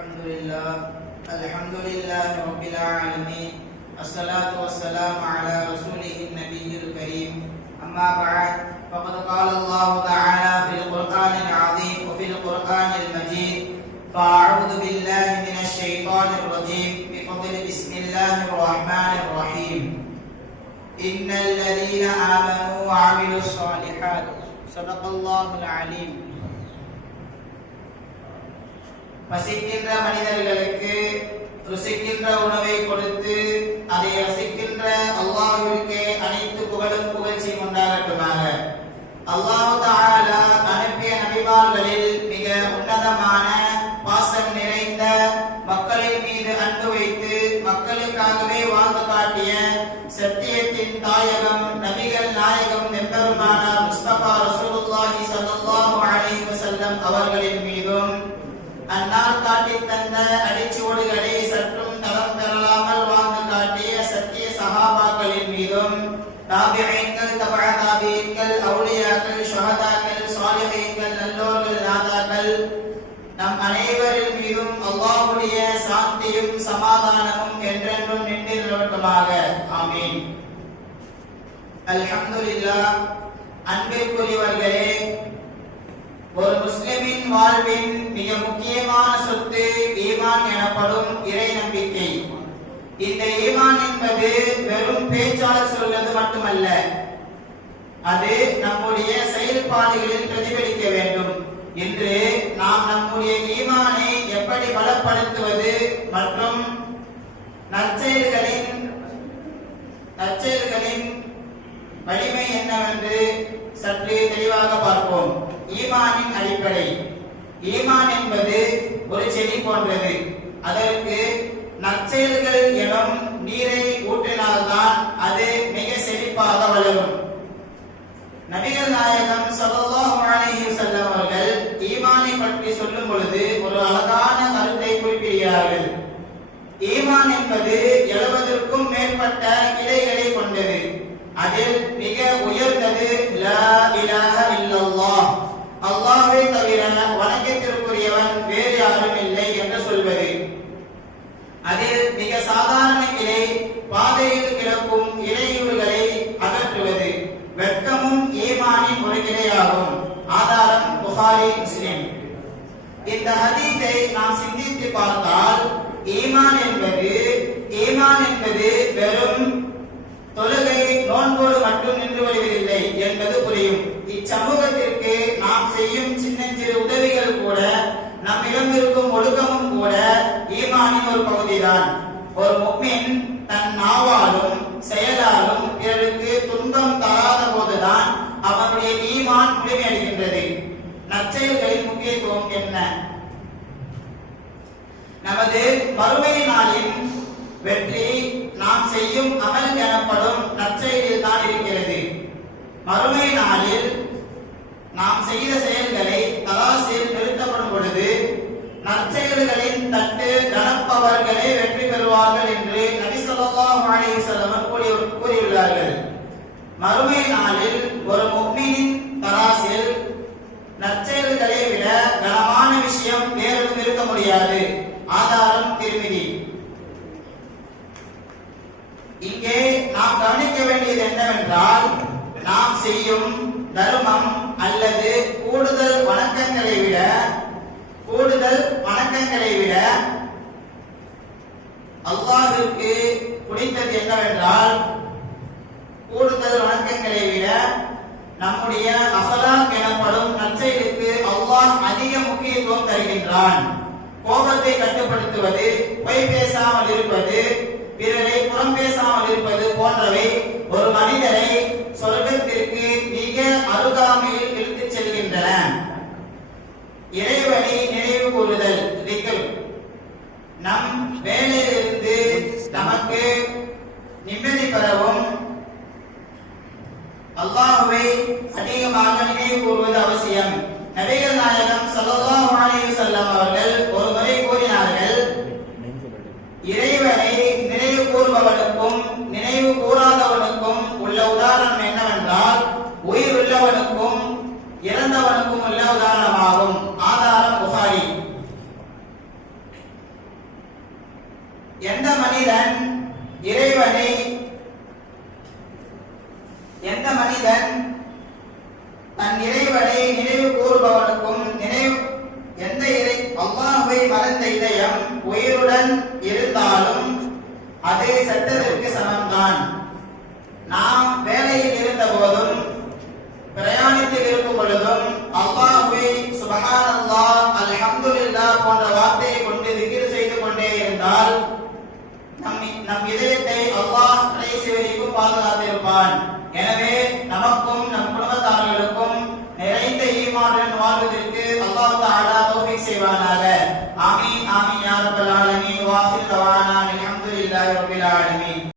الحمد لله رب العالمين الصلاة والسلام على رسوله النبي الكريم أما بعد فقد قال الله تعالى في القرآن العظيم وفي القرآن المجيد فأعوذ بالله من الشيطان الرجيم بفضل بسم الله الرحمن الرحيم إن الذين آمنوا وعملوا الصالحات صدق الله العليم. பசிக்கின்ற மனிதர்களுக்கு ருசிக்கின்ற உணவை கொடுத்து அதை ரசிக்கின்ற அல்லாஹ்விற்கே அனைத்து புகழும் புகழ்ச்சியும் உண்டாகட்டுமாக. அல்லாஹ் தஆலா அனுப்பிய நபிமார்களில் மிக உன்னதமான பாசம் நிறைந்த மக்களின் மீது அன்பு வைத்து மக்களுக்காகவே வாழ்ந்து காட்டிய சத்தியத்தின் தாயகம் நபிகள் நாயகம் எம்பெருமானார் முஸ்தபா ரசூலுல்லாஹி ஸல்லல்லாஹு அலைஹி வஸல்லம் அவர்களின் மீதும் அன்னார் காட்டித் தந்த அடிச்சுவடுகளை சற்றும் தரம் பெறலாமல் வாழ்ந்து காட்டிய சத்திய சஹாபாக்களின் மீதும் தாபிஈன்கள் தபஅ தாபிஈன்கள் அவுலியாக்கள் ஷுஹதாக்கள் சாலிஹீன்கள் நல்லோர்கள் நாதாக்கள் நம் அனைவரின் மீதும் அல்லாஹ்வுடைய சாந்தியும் சமாதானமும் என்றென்றும் நின்று நிலவட்டுமாக. ஆமீன். அல்ஹம்துலில்லாஹ். அன்பிற்குரியவர்களே, ஒரு முஸ்லிமின் வாழ்வின் மிக முக்கியமான சொத்து ஈமான் எனப்படும் இறை நம்பிக்கை. இந்த ஈமான் என்பது வெறும் பேச்சால் சொல்வது மட்டுமல்ல, அது நம்முடைய செயல்பாடுகளில் பிரதிபலிக்க வேண்டும். இன்று நாம் நம்முடைய ஈமானை எப்படி பலப்படுத்துவது மற்றும் நற்செயல்களின் வலிமை என்னவென்று சற்று தெளிவாக பார்ப்போம். ஈமானின் அடிப்படை. ஈமான் என்பது ஒரு செடி போன்றது. அதற்கு நற்செயல்கள் எனும் நீரை ஊற்றினால்தான் அது மிக செழிப்பாக வளரும். நபிகள் நாயகம் ஸல்லல்லாஹு அலைஹி வஸல்லம் அவர்கள் ஈமானை பற்றி சொல்லும் பொழுது ஒரு அழகான கருத்தை குறிப்பிடுகிறார்கள். ஈமான் என்பது 70க்கும் மேற்பட்ட கிளைகளை கொண்டது. அதில் மிக உயர்ந்தது லா இலாஹ இல்லல்லாஹ், அல்லாஹ்வை தவிர வணக்கத்திற்குரியவன் வேறு யாரும் இல்லை என்று சொல்வது. அதில் மிக சாதாரண கிளை பாதையில் கிடக்கும் இடையூறுகளை அகற்றுவது. வெட்கமும் ஈமானின் ஒரு கிளையாகும். ஆதாரம் புகாரி, முஸ்லிம். இந்த ஹதீஸை நாம் சிந்தித்து பார்த்தால் ஈமான் என்பது வெறும் தொழுகை நோன்போடு மட்டும் நின்று வருவதில்லை என்பது புரியும். இச்சமூகத்திற்கு நாம் செய்யும் சின்னஞ்சிறு உதவிகள் கூட, நம்மிடம் இருக்கும் ஒழுக்கமும் கூட ஈமானின் ஒரு பகுதிதான். ஒரு முஃமின் தன் நாவாலும் செயலாலும் பிறருக்கு துன்பம் தராத போதுதான் அவனுடைய ஈமான் முழுமையடைகின்றது. நற்செயல்களின் முக்கியத்துவம் என்ன? நமது மறுமை நாளின் வெற்றி நாம் செய்யும் அமல் எனப்படும் நற்செயலில் தான் இருக்கிறது. மறுமை நாளில் நாம் செய்த செயல்களை தராசில் நிறுத்தப்படும் பொழுது நற்செயல்களின் தட்டு கனப்பவர்களே வெற்றி பெறுவார்கள் என்று நபி ஸல்லல்லாஹு அலைஹி வஸல்லம் கூறியுள்ளார்கள். மறுமை நாளில் ஒரு முஃமினின் தராசில் நற்செயல்களை விட கனமான விஷயம் வேறொன்றும் இருக்க முடியாது. ஆதாரம் திருமிதி. இங்கே நாம் கவனிக்க வேண்டியது என்னவென்றால், நாம் செய்யும் தர்மம் அல்லது கூடுதல் வணக்கங்களை விட அல்லாஹ்விற்கு பிடித்தது என்னவென்றால், கூடுதல் வணக்கங்களை விட நம்முடைய அஹ்லாக் எனப்படும் நற்செயலுக்கு அல்லாஹ் அதிக முக்கியத்துவம் தருகின்றான். கோபத்தை கட்டுப்படுத்துவது, பொய் பேசாமல் இருப்பது, பிறரை புறம் பேசாமல் இருப்பது போன்றவை ஒரு மனிதரை சொர்க்கத்திற்கு மிக அருகாமையில் இழுத்துச் செல்கின்றன. இறைவனை நினைவு கூறுதல், திக்ர், நம் வேலையிலிருந்து நமக்கு நிம்மதி பெறவும் அல்லாஹ்வை அதிகமாக நினைவு கூறுவது அவசியம். நபிகள் நாயகம் ஸல்லல்லாஹு அலைஹி வஸல்லம் அவர்கள் ஒரு முறை கூறினார்கள், இறைவனை நினைவு கூறுபவனுக்கும் நினைவு கூறாதவனுக்கும் உள்ள உதாரணம் என்னவென்றால், உயிர் உள்ளவனுக்கும் இறந்தவனுக்கும் உள்ள உதாரணமாகும். ஆதாரம் புகாரி. சட்டத்திற்கு சமம்தான். நாம் வேலையில் இருந்த போதும் பிரயாணத்தில் இருக்கும் பொழுதும் அல்லாஹ்வை சுப்ஹானல்லாஹ் அல்ஹம்துலில்லாஹ் போன்ற வார்த்தையை கொண்டு திக்ர் செய்து கொண்டே இருந்தால் நம் இதயத்தை அல்லாஹ் கடைசி வரைக்கும் பாதுகாத்திருப்பான். எனவே நமக்கும் நம் குடும்பத்தார்களுக்கும் நிறைந்த ஈமானுடன் வாழ்வதற்கு அல்லாஹ் தஆலா தௌஃபீக் செய்வானாக. ஆமீன் ஆமீன் யா ரப்பல் ஆலமீன். வா ஆகிரு தவானா அல்ஹம்துலில்லாஹி ரப்பில் ஆலமீன்.